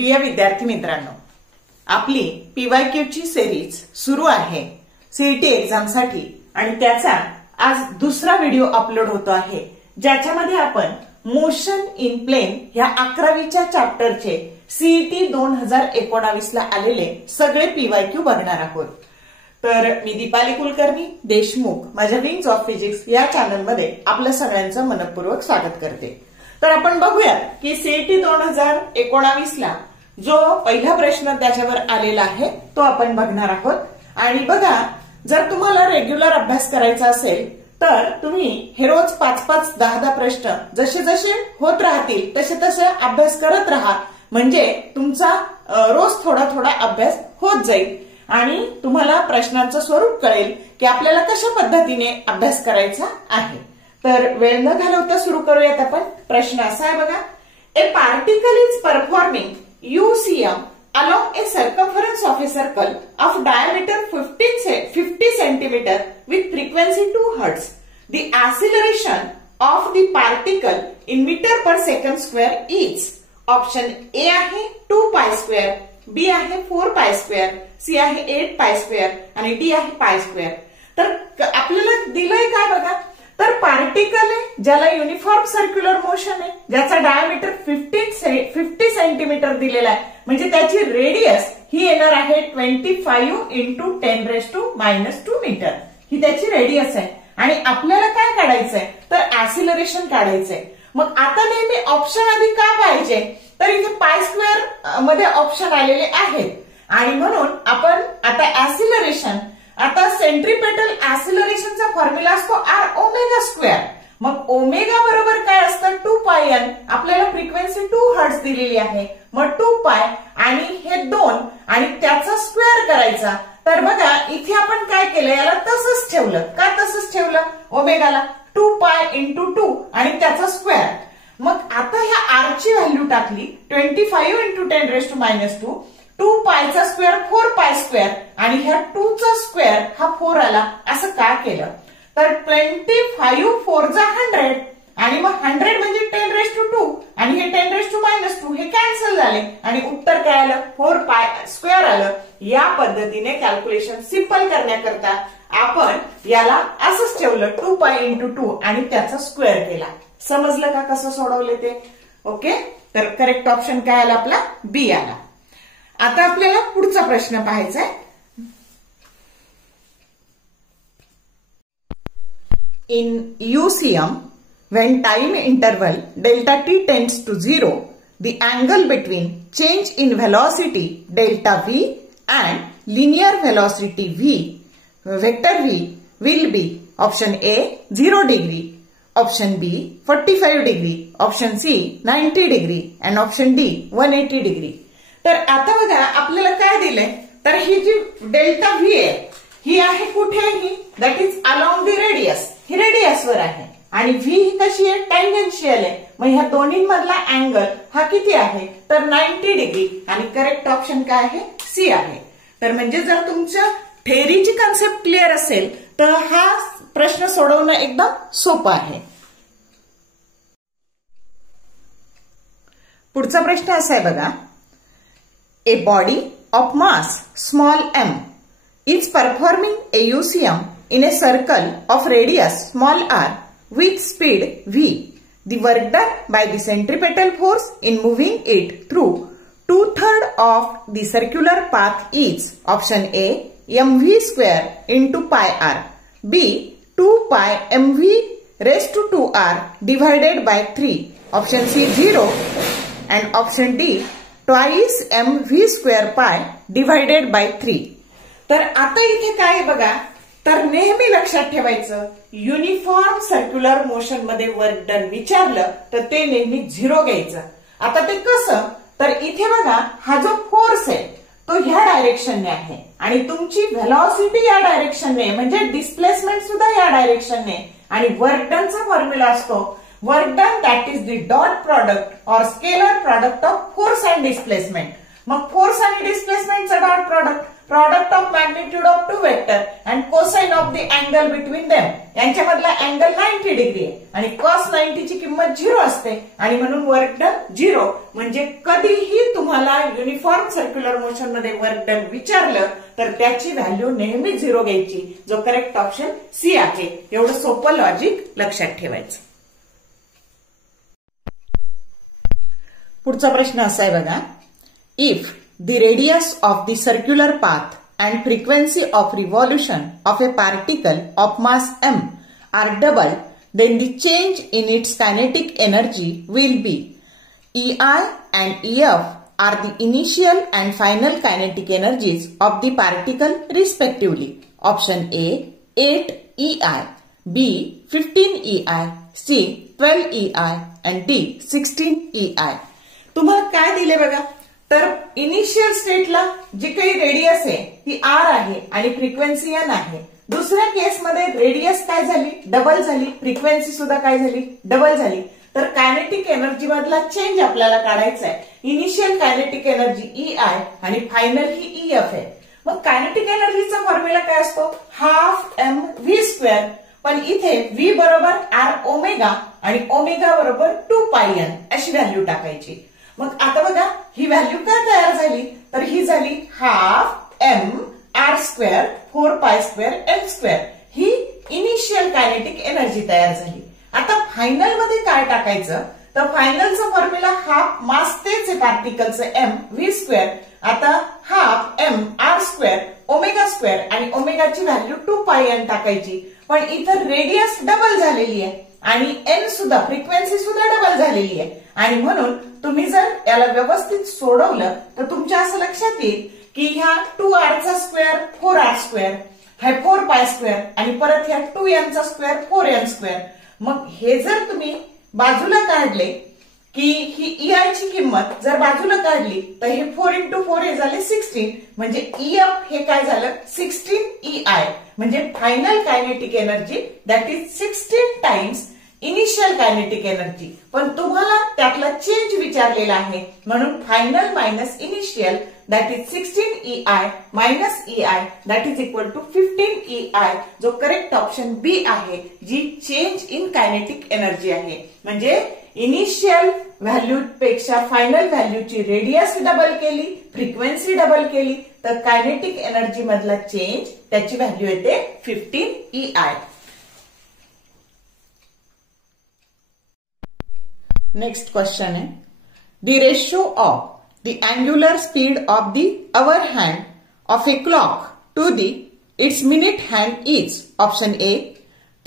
प्रिय विद्यार्थी मित्रांनो, आपली पीवायक्यू ची सिरीज सुरू आहे सीईटी एक्झाम साठी आणि त्याचा आज दुसरा व्हिडिओ अपलोड होतो आहे, ज्याच्यामध्ये आपण मोशन इन प्लेन या 11वीच्या चॅप्टरचे सीईटी 2019 ला आलेले सगळे पीवायक्यू बघणार आहोत। तर मी दीपाली कुलकर्णी देशमुख माझ्या विंग्स ऑफ फिजिक्स या चॅनलमध्ये आपल्या सगळ्यांचं मनपूर्वक स्वागत करते। तर आपण बघूया की सीईटी 2019 ला जो पहिला प्रश्न त्याच्यावर आलेला आहे तो आपण बघणार आहोत। आणि बघा, जर तुम्हाला रेग्युलर अभ्यास करायचा असेल तर तुम्ही हे रोज 5-5, 10-10 प्रश्न जसे जसे होत राहतील तसे तसे अभ्यास करत राहा, म्हणजे तुमचा रोज थोडा थोडा अभ्यास होत जाईल आणि तुम्हाला प्रश्नांचं स्वरूप कळेल की आपल्याला कशा पद्धतीने अभ्यास करायचा आहे। तर वेळ न घालवता सुरू करूयात आपण। प्रश्न असा आहे बघा, ए particle is performing UCM along a circumference of a circle of diameter 50 centimeter with frequency 2 Hz. The acceleration of the particle in meter per second square is option A आहे 2 pi square, B आहे 4 pi square, C आहे 8 pi square आणि D आहे pi square। तर आपल्याला दिलंय काय बघा, तर पार्टिकल आहे ज्याला युनिफॉर्म सर्क्युलर मोशन आहे, ज्याचा डायमीटर 50 सेंटीमीटर दिलेला आहे, म्हणजे त्याची रेडियस ही येणार आहे 25 × 10⁻⁻² मीटर, ही त्याची रेडियस आहे। आणि आपल्याला काय काढायचंय तर ऍक्सिलरेशन काढायचंय। मग आता नेहमी ऑप्शन आधी का पाहिजे, तर इथे पाय स्क्वेअर मध्ये ऑप्शन आलेले आहेत आणि म्हणून आपण आता ऍक्सिलरेशन, आता सेंट्रिपेटल ऍक्सिलरेशनचा फॉर्म्युला असतो r⍵²। मग ओमेगा बरोबर काय असतं 2πn, आपल्याला फ्रिक्वेन्सी 2 हर्ट्झ दिलेली आहे, मग 2π आणि हे 2 आणि त्याचा स्क्वेअर करायचा। तर बघा इथे आपण काय केलं, याला तसंच ठेवलं। का तसंच ठेवलं, ओमेगाला 2π × 2 आणि त्याचा स्क्वेअर। मग आता ह्या r ची व्हॅल्यू टाकली 25 × 10⁻², 2π चा स्क्वेअर 4π स्क्वेअर आणि ह्या 2 चा स्क्वेअर हा 4 आला। असं का केलं, तर 25 4 चा 100 आणि मग 100 म्हणजे 10⁻² आणि हे 10⁻² हे कॅन्सल झाले आणि उत्तर काय आलं 4π स्क्वेअर आलं। या पद्धतीने कॅल्क्युलेशन सिंपल करण्याकरता आपण याला असंच ठेवलं 2π × 2 आणि त्याचा स्क्वेअर केला। समजलं का कसं सोडवले ते? ओके, तर करेक्ट ऑप्शन काय आला आपला बी आला। आता आपल्याला पुढचा प्रश्न पाहायचा आहे। In UCM, when time interval delta t tends to 0, the angle between change in velocity delta v and linear velocity v, vector v, will be option A 0 degree, option B 45 degree, option C 90 degree and option D 180 degree। तर आता बघा आपल्याला काय दिलंय, तर ही जी delta V आहे ही आहे कुठे, ही that is along the radius, ही रेडियस वर आहे आणि व्ही ही कशी आहे टँजेन्शियल आहे। मग ह्या दोन्ही मधला अँगल हा किती आहे तर 90 डिग्री आणि करेक्ट ऑप्शन काय आहे सी आहे। तर म्हणजे जर तुमच्या थेअरीची कन्सेप्ट क्लिअर असेल तर हा प्रश्न सोडवणं एकदम सोपं आहे। पुढचा प्रश्न असा आहे बघा, a body of mass small m is performing a UCM in a circle of radius small r with speed v. The work done by the centripetal force in moving it through 2/3 of the circular path is option A mv² × πr, B 2π mv⁻²r divided by 3, option C 0 and option D twice mv² π divided by 3। तर आता इथे काय बघा, तर नेहमी लक्षात ठेवायचं uniform circular motion मध्ये वर्क डन विचारलं तर ते नेहमी 0 घ्यायचं। आता ते कसं, तर इथे बघा हा जो फोर्स आहे तो ह्या डायरेक्शनने आहे आणि तुमची व्हेलॉसिटी या डायरेक्शनने, म्हणजे डिस्प्लेसमेंट सुद्धा या डायरेक्शनने, आणि वर्क डनचा फॉर्म्युला असतो work done that is the dot product और scalar product of force and displacement. मग फोर्स आणि डिस्प्लेसमेंटचा dot product, product of magnitude of two vector and cosine of the angle between them, यांच्यामधला angle 90 degree आहे आणि cos 90 ची किंमत 0 असते आणि म्हणून वर्क डन 0. म्हणजे कधीही तुम्हाला युनिफॉर्म सर्क्युलर मोशन मध्ये वर्क डन विचारलं तर त्याची व्हॅल्यू नेहमी 0 घ्यायची, जो करेक्ट ऑप्शन सी आहे. एवढं सोपं लॉजिक लक्षात ठेवायचं. पुढचा प्रश्न असा आहे बघा. If the radius of the circular path and frequency of revolution of a particle of mass m are double, then the change in its kinetic energy will be EI and EF are the initial and final kinetic energies of the particle respectively. Option A 8 EI, B 15 EI, C 12 EI and D 16 EI. तुम्हाला काय दिले बघा. तर initial स्टेटला जी काही radius आहे ती R आहे आणि फ्रिक्वेन्सी एन आहे. दुसऱ्या केसमध्ये रेडियस काय झाली, डबल झाली, फ्रिक्वेन्सी सुद्धा काय झाली, डबल झाली. तर कायनेटिक एनर्जी मधला चेंज आपल्याला काढायचा आहे. Initial kinetic energy E I आणि फायनल ही ई एफ आहे. मग कायनेटिक एनर्जीचा फॉर्म्युला काय असतो, हाफ एम व्ही स्क्वेअर. पण इथे व्ही बरोबर आर ओमेगा आणि ओमेगा बरोबर 2 पाय एन अशी व्हॅल्यू टाकायची. मग आता बघा ही व्हॅल्यू काय तयार झाली, तर ही झाली half m r square 4 pi square M square. ही इनिशियल कायनेटिक एनर्जी तयार झाली. आता फायनल मध्ये काय टाकायचं, तर फायनलचा फॉर्म्युला हाफ मास तेच आहे पार्टिकलचं एम व्ही स्क्वेअर. आता half m r square omega square आणि ओमेगाची व्हॅल्यू 2 पाय एन टाकायची. पण इथं रेडियस डबल झालेली आहे आणि एन सुद्धा फ्रिक्वेन्सी सुद्धा डबल झालेली आहे आणि म्हणून तुम्ही जर याला व्यवस्थित सोडवलं तर तुमच्या असं लक्षात येईल की ह्या 2r चा स्क्वेअर 4r स्क्वेअर, हे 4 पाय स्क्वेअर आणि परत ह्या 2n चा स्क्वेअर 4n स्क्वेअर. मग हे जर तुम्ही बाजूला काढले की ही EI ची किंमत जर बाजूला काढली तर हे 4 into 4 हे झाले 16. म्हणजे EF हे काय झालं 16 EI. म्हणजे final kinetic energy that is 16 times initial kinetic energy. पण तुम्हाला त्यातला चेंज विचारलेला आहे म्हणून final minus initial that is 16 EI minus EI that is equal to 15 EI, जो करेक्ट ऑप्शन बी आहे, जी चेंज इन कायनेटिक एनर्जी आहे. म्हणजे इनिशियल व्हॅल्यू पेक्षा फायनल व्हॅल्यूची रेडियस डबल केली, फ्रिक्वेन्सी डबल केली तर कायनेटिक एनर्जी मधला चेंज त्याची व्हॅल्यू येते 15 EI. नेक्स्ट क्वेश्चन आहे. The ratio of the angular speed of the hour hand of a clock to the its minute hand is. Option a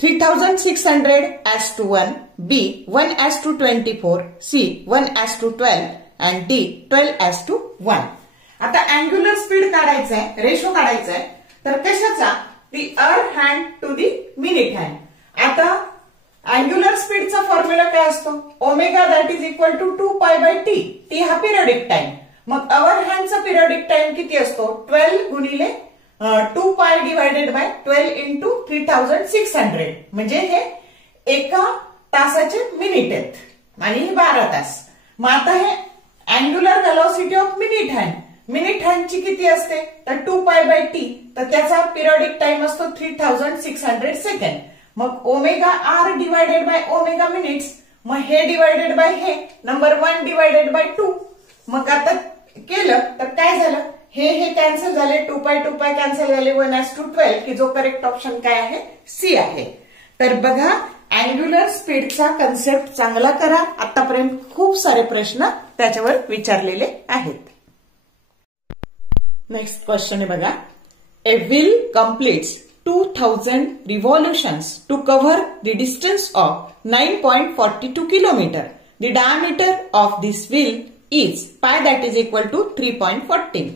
3600 as to 1, B 1 as to 24, C 1 as to 12 and D 12 as to 1. आता angular speed काढायचं आहे, ratio काढायचा आहे. तर कशाचा, the hour hand to the minute hand. आता angular स्पीडचा formula काय असतो, omega that is equal to 2 pi by T. T हा पिरियडिक टाइम. मग आवर हँडचा पिरियडिक टाइम किती असतो, 12 गुणिले 2 पाय डिवायडेड बाय 12 इंटू 3600. म्हणजे हे एका तासाचे मिनिट आहेत आणि हे 12 तास. मग आता हे angular velocity of minute hand, minute हँडची किती असते तर 2 पाय बाय टी, तर त्याचा पिरियडिक टाइम असतो 3600 सेकंड. मग omega r divided by omega minutes, मग हे डिवायडेड बाय हे नंबर 1 डिवायडेड बाय 2. मग आता केलं तर काय झालं, हे कॅन्सल झाले, 2 पाय कॅन्सल झाले, 1 as to 12 की जो करेक्ट ऑप्शन काय आहे, सी आहे. तर बघा अँग्युलर स्पीडचा कन्सेप्ट चांगला करा. आतापर्यंत खूप सारे प्रश्न त्याच्यावर विचारलेले आहेत. नेक्स्ट क्वेश्चन आहे बघा. A wheel completes 2000 revolutions to cover the distance of 9.42 kilometer. The diameter of this wheel is pi that is equal to 3.14.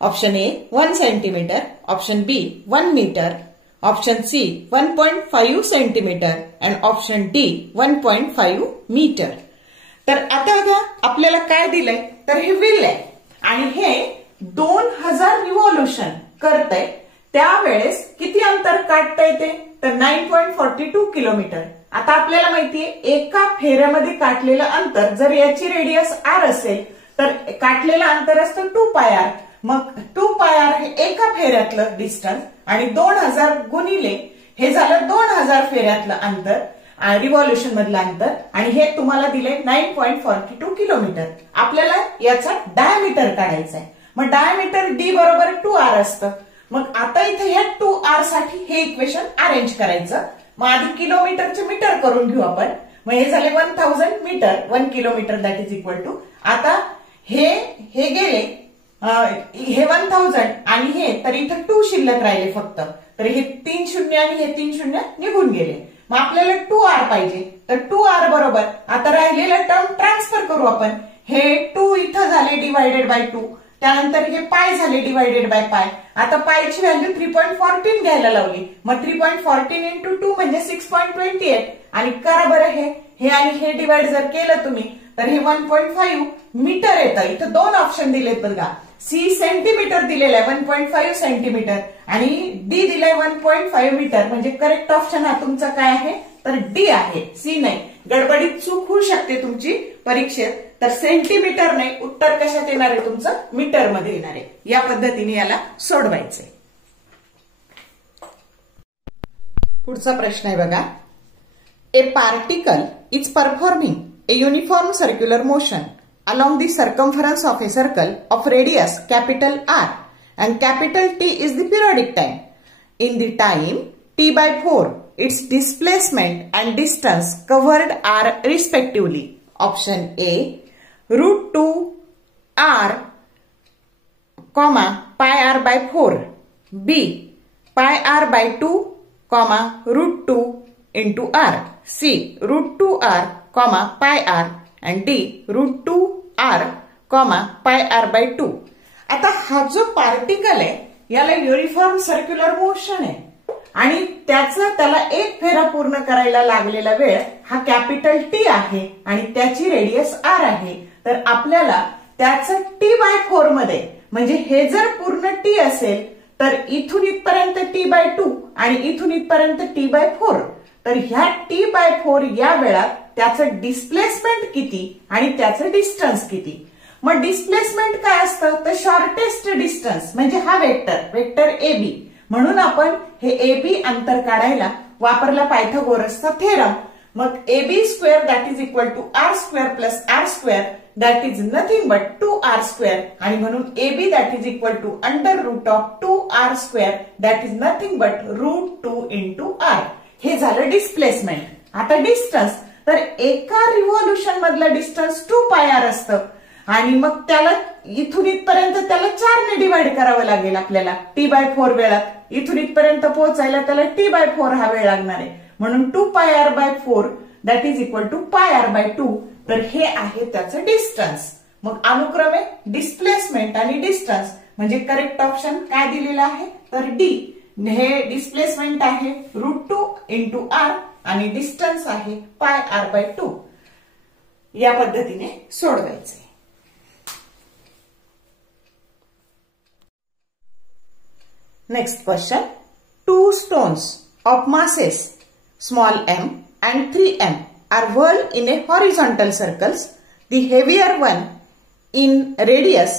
Option A 1 centimeter, option B 1 meter, option C 1.5 centimeter and option D 1.5 meter. तर आता बघा आपल्याला काय दिलंय, तर हे wheel आहे आणि हे 2000 रिव्हॉल्युशन करतंय. त्यावेळेस किती अंतर काढता येते तर 9.42 किलोमीटर. आता आपल्याला माहितीये एका फेऱ्यामध्ये काढलेलं अंतर जर याची रेडियस आर असेल तर काढलेलं अंतर असतं 2 पाय आर. मग 2 पाय आर हे एका फेऱ्यातलं डिस्टन्स आणि 2000 गुणिले हे झालं 2000 फेऱ्यातलं अंतर, रिव्हॉल्युशन मधलं अंतर, आणि हे तुम्हाला दिले 9.42 किलोमीटर. आपल्याला याचा डायमीटर काढायचा आहे. मग डायमीटर डी बरोबर 2r असतं. मग आता इथे ह्या 2r साठी हे इक्वेशन अरेंज करायचं. मग आधी किलोमीटरचे मीटर करून घेऊ आपण. मग हे झाले 1000 metre, 1 kilometre that is equal to. आता हे गेले हे 1000 आणि हे तर इथं 2 शिल्लक राहिले फक्त. तर हे 3 शून्य आणि हे 3 शून्य निघून गेले. मग आपल्याला 2r पाहिजे. तर 2r बरोबर आता राहिलेला टर्म ट्रान्सफर करू आपण. हे 2 इथं झाले डिवायडेड बाय 2, त्यानंतर हे पाय झाले डिवायडेड बाय पाय. आता पायची व्हॅल्यू 3.14 घ्यायला लावली. मग 3.14 इंटू 2 म्हणजे 6.28 आणि करा बरं हे आणि हे डिवाइड जर केलं तुम्ही तर हे 1.5 मीटर येतं. इथं 2 ऑप्शन दिलेत बघा. सी सेंटीमीटर दिलेला आहे 1.5 सेंटीमीटर आणि डी दिलाय 1.5 मीटर. म्हणजे करेक्ट ऑप्शन हा तुमचा काय आहे तर डी आहे, सी नाही. गडबडीत चूक होऊ शकते तुमची परीक्षेत. तर सेंटीमीटर नाही, उत्तर कशात येणार आहे तुमचं मीटर मध्ये येणार आहे. या पद्धतीने याला सोडवायचंय. पुढचा प्रश्न आहे बघा. ए particle is performing A uniform circular motion along the circumference of a circle of radius capital R and capital T is the periodic time. In the time T/4, its displacement and distance covered are respectively option A √2 R, pi r by 4, B pi r by 2, √2 into R, C √2 R, pi r and D √2 R, pi r by 2. आता हा जो particle आहे याला uniform circular motion आहे आणि त्याला एक फेरा पूर्ण करायला लागलेला वेळ हा कॅपिटल टी आहे आणि त्याची रेडियस आर आहे. तर आपल्याला त्याचं T/4 मध्ये म्हणजे हे जर पूर्ण टी असेल तर इथून इथपर्यंत T/2 आणि इथून इथपर्यंत T/4. तर ह्या T/4 या वेळात त्याचं डिस्प्लेसमेंट किती आणि त्याचं डिस्टन्स किती. मग डिस्प्लेसमेंट काय असतं तर शॉर्टेस्ट डिस्टन्स म्हणजे हा वेक्टर AB. म्हणून आपण हे AB अंतर काढायला वापरला पायथागोरसचा थेरम. मग AB² that is equal to R² plus R² that is nothing but 2R² आणि म्हणून AB that is equal to √2R² that is nothing but √2 into R. हे झालं डिस्प्लेसमेंट. आता डिस्टन्स तर एका रिव्हॉल्युशन मधलं डिस्टन्स 2 पाय आर असतं आणि मग त्याला इथून इथपर्यंत त्याला 4 ने डिवाइड करावं लागेल आपल्याला T/4 वेळात. इथून इथपर्यंत पोहोचायला त्याला T/4 हा वेळ लागणार आहे. म्हणून 2 pi r by 4 that is equal to pi r by 2. तर हे आहे त्याचं डिस्टन्स. मग अनुक्रमे डिस्प्लेसमेंट आणि डिस्टन्स म्हणजे करेक्ट ऑप्शन काय दिलेलं आहे तर डी. हे डिस्प्लेसमेंट आहे √2 इंटू आर आणि डिस्टन्स आहे पाय आर बाय 2. या पद्धतीने सोडवायचे. Next question. 2 stones of masses small m and 3m are whirled in a horizontal circles. The heavier one in radius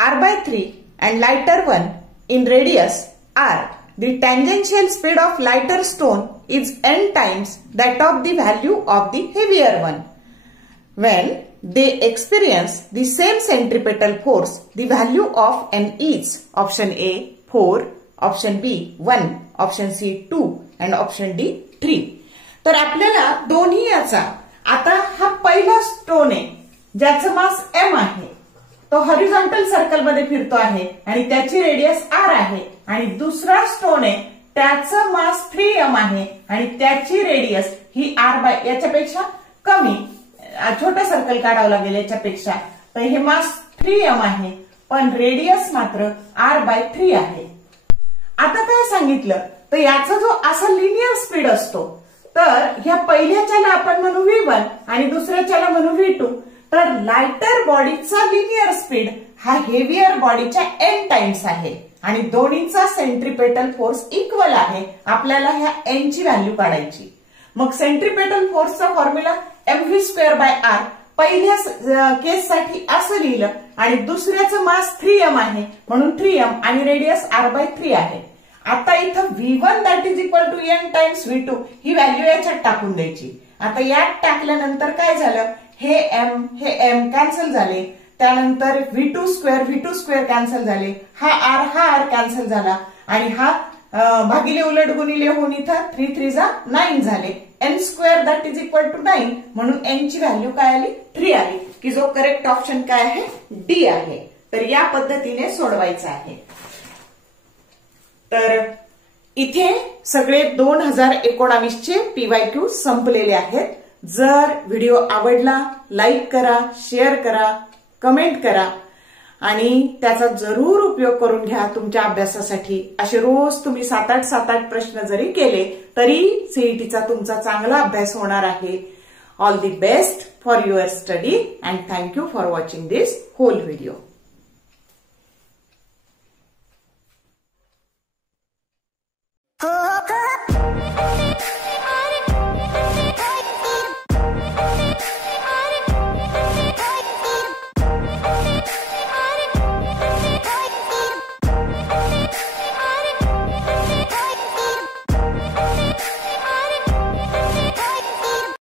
r/3 and lighter one in radius r. The tangential speed of lighter stone is n times that of the value of the heavier one. When they experience the same centripetal force, the value of n is option A 4, option B 1, option C 2 and option D 3. तर आपल्याला दोन्ही याचा आता हा पहिला stone आहे ज्याचं मास m आहे, तो हॉरिझॉन्टल सर्कल मध्ये फिरतो आहे आणि त्याची रेडियस r आहे. आणि दुसरा स्टोन आहे त्याचं मास 3m आहे आणि त्याची रेडियस ही r याच्यापेक्षा कमी, छोटा सर्कल काढावं लागेल याच्यापेक्षा. तर हे मास 3m आहे पण रेडियस मात्र r/3 आहे. आता काय सांगितलं तर याचा जो असा लिनियर स्पीड असतो तर ह्या पहिल्याच्याला आपण म्हणू v1 आणि दुसऱ्याच्याला म्हणू v2. तर लाइटर बॉडीचा लिनियर स्पीड हा हेवियर बॉडीच्या n टाइम्स आहे आणि दोन्हीचा सेंट्रिपेटल फोर्स इक्वल आहे. आपल्याला ह्या n ची व्हॅल्यू काढायची. मग सेंट्रिपेटल फोर्सचा फॉर्म्युला mv²/r. पहिल्या केस साठी असं लिहिलं आणि दुसऱ्याचं मास 3m आहे म्हणून 3m आणि रेडियस r/3 आहे. आता इथं v1 that is equal to n times v2 ही व्हॅल्यू याच्यात टाकून द्यायची. आता यात टाकल्यानंतर काय झालं, हे m कॅन्सल झाले, त्यानंतर v2 स्क्वेअर कॅन्सल झाले, हा r कॅन्सल झाला आणि हा भागिले उलट गुणिले होऊन इथं 3 3 जा 9 झाले. n square that is equal to 9 म्हणून n ची व्हॅल्यू काय आली 3 आली, की जो करेक्ट ऑप्शन काय आहे डी आहे. तर या पद्धतीने सोडवायचं आहे. तर इथे सगळे 2019 चे PYQ संपलेले आहेत. जर व्हिडिओ आवडला लाईक करा, शेअर करा, कमेंट करा आणि त्याचा जरूर उपयोग करून घ्या तुमच्या अभ्यासासाठी. असे रोज तुम्ही 7-8 प्रश्न जरी केले तरी सीईटीचा तुमचा चांगला अभ्यास होणार आहे. All the best for your study and thank you for watching this whole video.